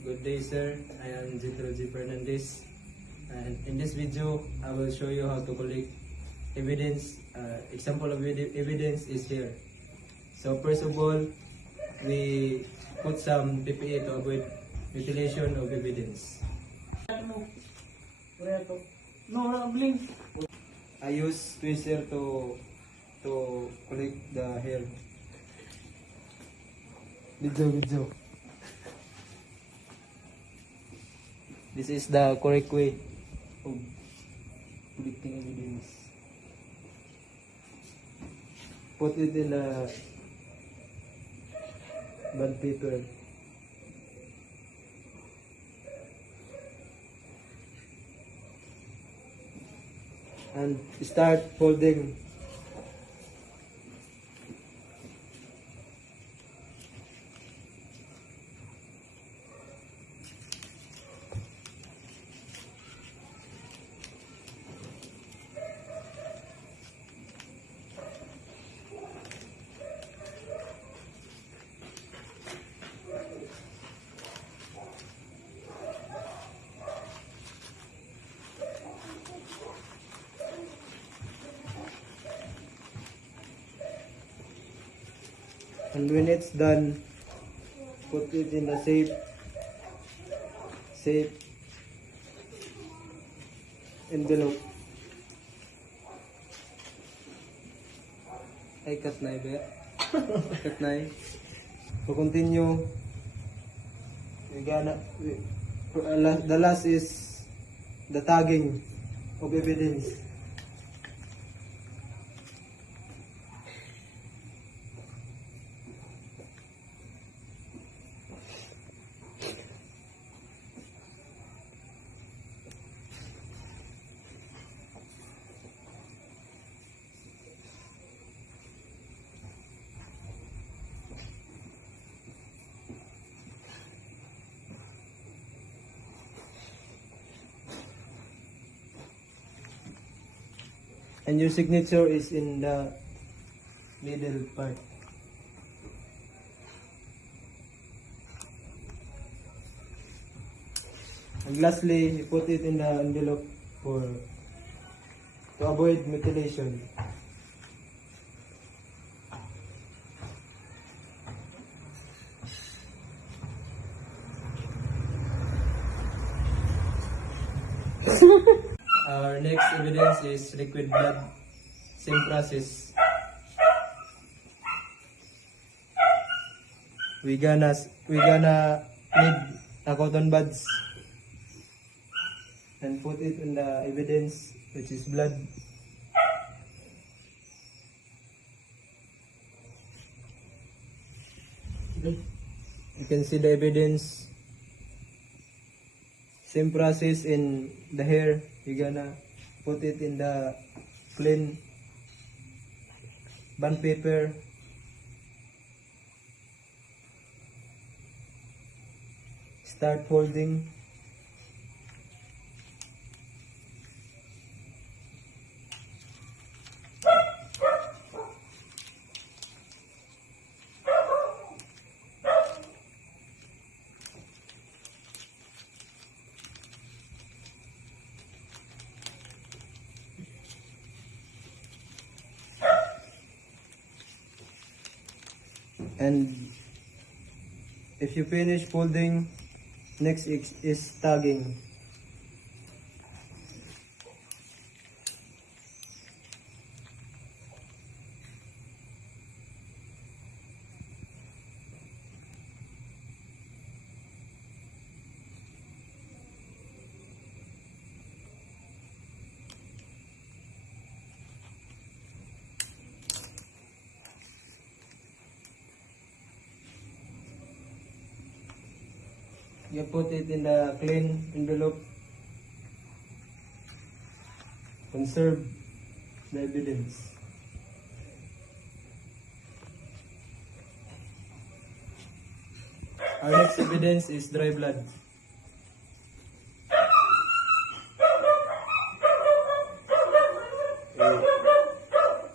Good day, sir. I am Jitro G. Fernandez. And in this video, I will show you how to collect evidence. Example of evidence is here. So first of all, we put some PPA to avoid mutilation of evidence. I use tweezer to collect the hair. Video. This is the correct way of collecting evidence. Put it in a bond paper. And start folding. And when it's done, put it in a safe envelope. Ay, cut na iba. Cut na. To continue, the last is the tagging of evidence. And your signature is in the middle part. And lastly, you put it in the envelope to avoid mutilation. Our next evidence is liquid blood. Same process. We gonna need a cotton buds and put it in the evidence, which is blood. You can see the evidence. Same process in the hair. You're gonna put it in the clean bond paper. Start folding. And if you finish folding, next is tagging. You put it in the clean envelope. Conserve the evidence. Our next evidence is dry blood.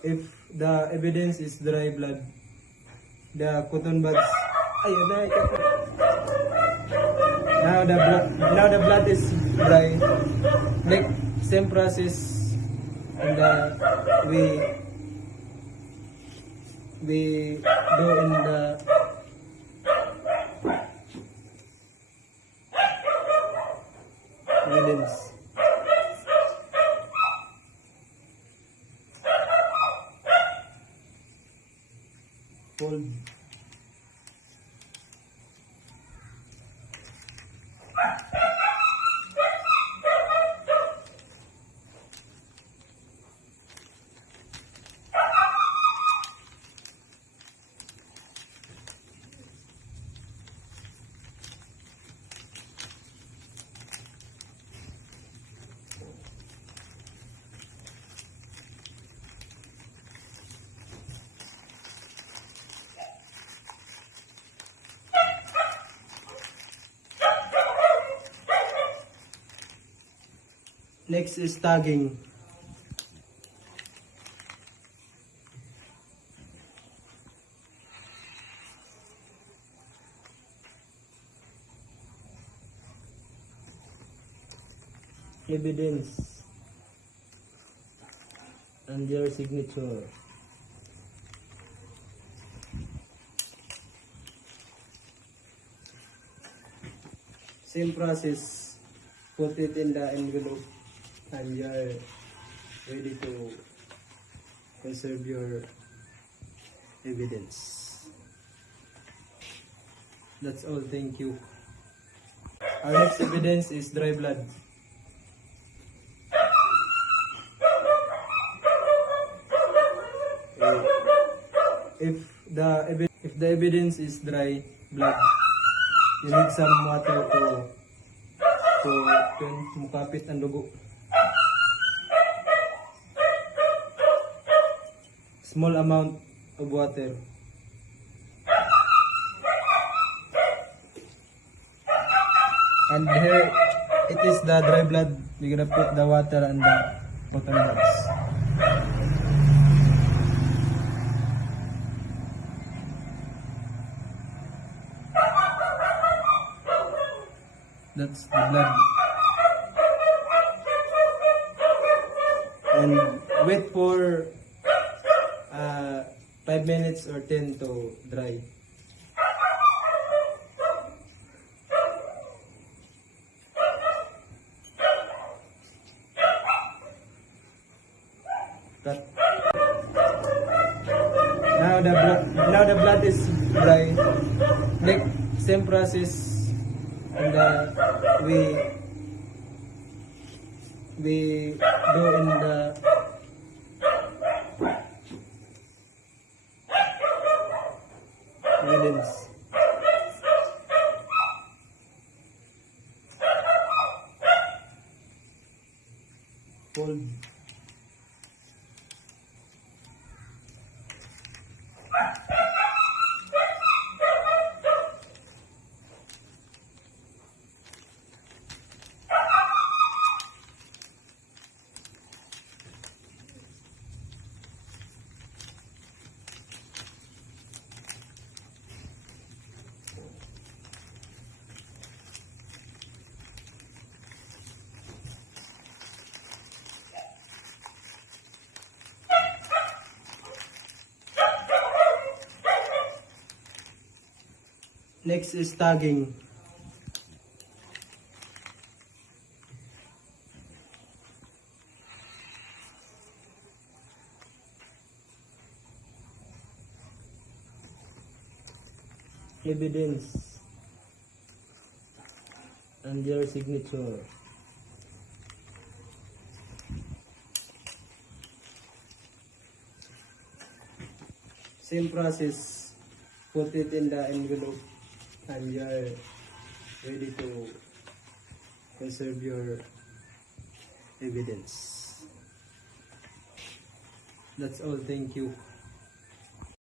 If the evidence is dry blood, the cotton buds, ayun na, now the blood is dry. Like same process, and we do in the evidence. Fold. Next is tagging. Evidence and your signature. Same process, put it in the envelope and you're ready to conserve your evidence. That's all, thank you. Our next evidence is dry blood. If the evidence is dry blood, you need some water to mukapit ang dugo. Small amount of water. And here it is the dry blood. You're gonna put the water and the cotton buds. That's the blood. And wait for 5 minutes or 10 to dry. Cut. Now the blood is dry. Like same process, and we do in the evidence. Fold. Next is tagging. Evidence and your signature. Same process, put it in the envelope and you're ready to conserve your evidence. That's all, thank you.